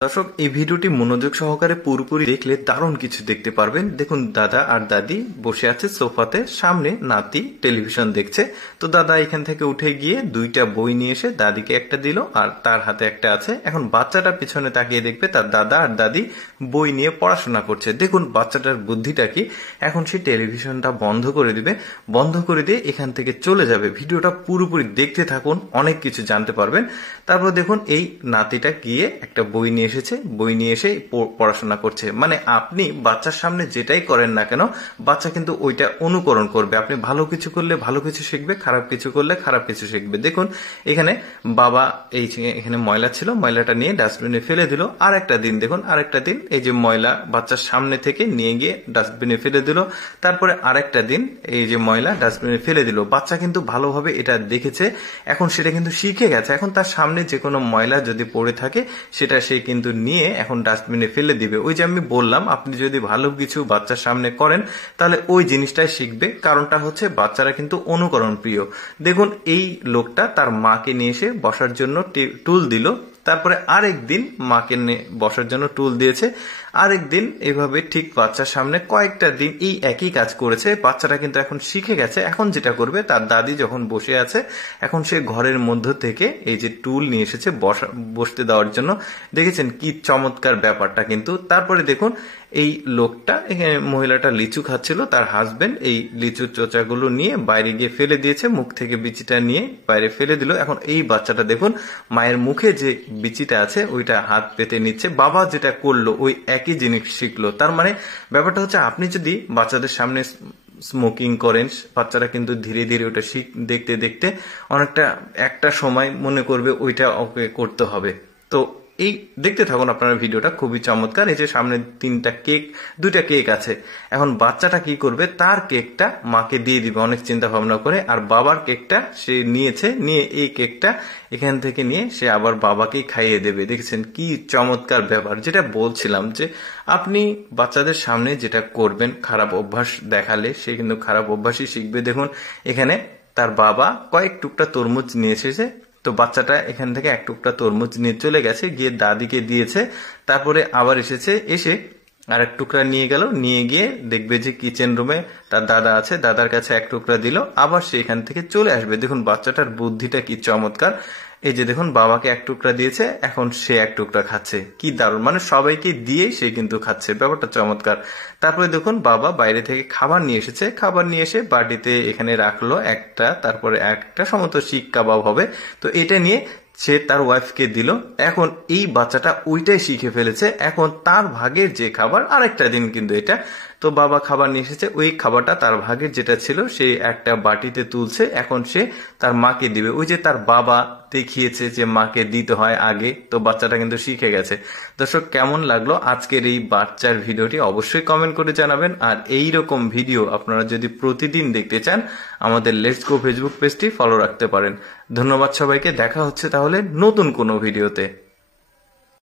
দর্শক, এই ভিডিওটি মনোযোগ সহকারে পুরোপুরি দেখলে দারুণ কিছু দেখতে পারবেন। দেখুন, দাদা আর দাদি বসে আছে সোফাতে, সামনে নাতি টেলিভিশন দেখছে। তো দাদা এখান থেকে উঠে গিয়ে দুইটা বই নিয়ে এসে দাদিকে একটা দিল আর তার হাতে একটা আছে। এখন বাচ্চাটা পিছনে তাকিয়ে দেখবে তার দাদা আর দাদি বই নিয়ে পড়াশোনা করছে। দেখুন বাচ্চাটার বুদ্ধিটা কি। এখন সে টেলিভিশনটা বন্ধ করে দিবে, বন্ধ করে দিয়ে এখান থেকে চলে যাবে। ভিডিওটা পুরোপুরি দেখতে থাকুন, অনেক কিছু জানতে পারবেন। তারপর দেখুন এই নাতিটা গিয়ে একটা বই নিয়ে এসেছে, বই নিয়ে এসে পড়াশোনা করছে। মানে আপনি বাচ্চার সামনে যেটাই করেন না কেন, বাচ্চা কিন্তু ওইটা অনুকরণ করবে। আপনি ভালো কিছু করলে ভালো কিছু শিখবে, খারাপ কিছু করলে খারাপ কিছু শিখবে। দেখুন এখানে বাবা এখানে ময়লা ছিল, ময়লাটা নিয়ে ডাস্টবিনে ফেলে দিল। আর একটা দিন দেখুন, আরেকটা দিন এই যে ময়লা বাচ্চার সামনে থেকে নিয়ে গিয়ে ডাস্টবিনে ফেলে দিল। তারপরে আরেকটা দিন এই যে ময়লা ডাস্টবিনে ফেলে দিল। বাচ্চা কিন্তু ভালোভাবে এটা দেখেছে, এখন সেটা কিন্তু শিখে গেছে। এখন তার সামনে যে কোনো ময়লা যদি পড়ে থাকে সেটা সে কিন্তু নিয়ে এখন ডাস্টবিনে ফেলে দিবে। ওই যে আমি বললাম, আপনি যদি ভালো কিছু বাচ্চার সামনে করেন তাহলে ওই জিনিসটাই শিখবে। কারণটা হচ্ছে বাচ্চারা কিন্তু অনুকরণ প্রিয়। দেখুন এই লোকটা তার মাকে নিয়ে এসে বসার জন্য টুল দিল, তারপরে আরেক দিন মাকে বসার জন্য টুল দিয়েছে, আরেক দিন এভাবে ঠিক বাচ্চার সামনে কয়েকটা দিন এই একই কাজ করেছে। বাচ্চাটা কিন্তু এখন শিখে গেছে। এখন যেটা করবে, তার দাদি যখন বসে আছে এখন সে ঘরের মধ্য থেকে এই যে টুল নিয়ে এসেছে বসতে দেওয়ার জন্য। দেখেছেন কি চমৎকার ব্যাপারটা কিন্তু। তারপরে দেখুন এই লোকটা, এখানে মহিলাটা লিচু খাচ্ছিল, তার হাজবেন্ড এই লিচুর চোচাগুলো নিয়ে বাইরে গিয়ে ফেলে দিয়েছে, মুখ থেকে বিচিটা নিয়ে বাইরে ফেলে দিল। এখন এই বাচ্চাটা দেখুন মায়ের মুখে যে বিচিটা আছে ওইটা হাত পেতে নিচ্ছে। বাবা যেটা করলো ওই একই জিনিস শিখলো। তার মানে ব্যাপারটা হচ্ছে, আপনি যদি বাচ্চাদের সামনে স্মোকিং করেন, বাচ্চারা কিন্তু ধীরে ধীরে ওটা দেখতে দেখতে অনেকটা একটা সময় মনে করবে ওইটা ওকে করতে হবে। তো এই দেখতে থাকুন আপনারা ভিডিওটা, খুবই চমৎকার। এই যে সামনে দুইটা কেক আছে। এখন বাচ্চাটা কি করবে, তার কেকটা মাকে দিয়ে দিবে অনেক চিন্তা ভাবনা করে, আর বাবার কেকটা সে নিয়ে এই কেকটা এখান থেকে নিয়ে সে আবার বাবাকেই খাইয়ে দেবে। দেখছেন কি চমৎকার ব্যাপার। যেটা বলছিলাম যে আপনি বাচ্চাদের সামনে যেটা করবেন, খারাপ অভ্যাস দেখালে সে কিন্তু খারাপ অভ্যাসই শিখবে। দেখুন এখানে তার বাবা কয়েক টুকটা তরমুজ নিয়ে এসেছে, তো বাচ্চাটা এখান থেকে এক টুকটা তরমুজ নিয়ে চলে গেছে, গিয়ে দাদিকে দিয়েছে। তারপরে আবার এসে আর এক টুকরা নিয়ে গেল, নিয়ে গিয়ে দেখবে যে কিচেন রুমে তার দাদা আছে, দাদার কাছে এক টুকরা দিল, আবার সে এখান থেকে চলে আসবে। দেখুন বাচ্চাটার বুদ্ধিটা কি চমৎকার। এই যে দেখুন বাবাকে এক টুকরা দিয়েছে, এখন সে এক টুকরা খাচ্ছে। কি দারুণ, মানে সবাইকে দিয়ে সে কিন্তু খাচ্ছে, ব্যাপারটা চমৎকার। তারপরে দেখুন বাবা বাইরে থেকে খাবার নিয়ে এসেছে, খাবার নিয়ে এসে বাটিতে এখানে রাখলো একটা, তারপরে একটা সম্ভবত শিক কাবাব হবে, তো এটা নিয়ে সে তার ওয়াইফকে দিল। এখন এই বাচ্চাটা ওইটাই শিখে ফেলেছে। এখন তার ভাগের যে খাবার, আরেকটা দিন কিন্তু এটা, তো বাবা খাবার নিয়ে এসেছে, ওই খাবারটা তার ভাগের যেটা ছিল সে একটা বাটিতে তুলছে, এখন সে তার মাকে দিবে। ওই যে তার বাবা দেখিয়েছে যে মাকে দিতে হয় আগে, তো বাচ্চাটা কিন্তু শিখে গেছে। দর্শক, কেমন লাগলো আজকের এই বাচ্চার ভিডিওটি অবশ্যই কমেন্ট করে জানাবেন। আর এই রকম ভিডিও আপনারা যদি প্রতিদিন দেখতে চান, আমাদের লেটস গো ফেসবুক পেজটি ফলো রাখতে পারেন। ধন্যবাদ সবাইকে, দেখা হচ্ছে তাহলে নতুন কোনো ভিডিওতে।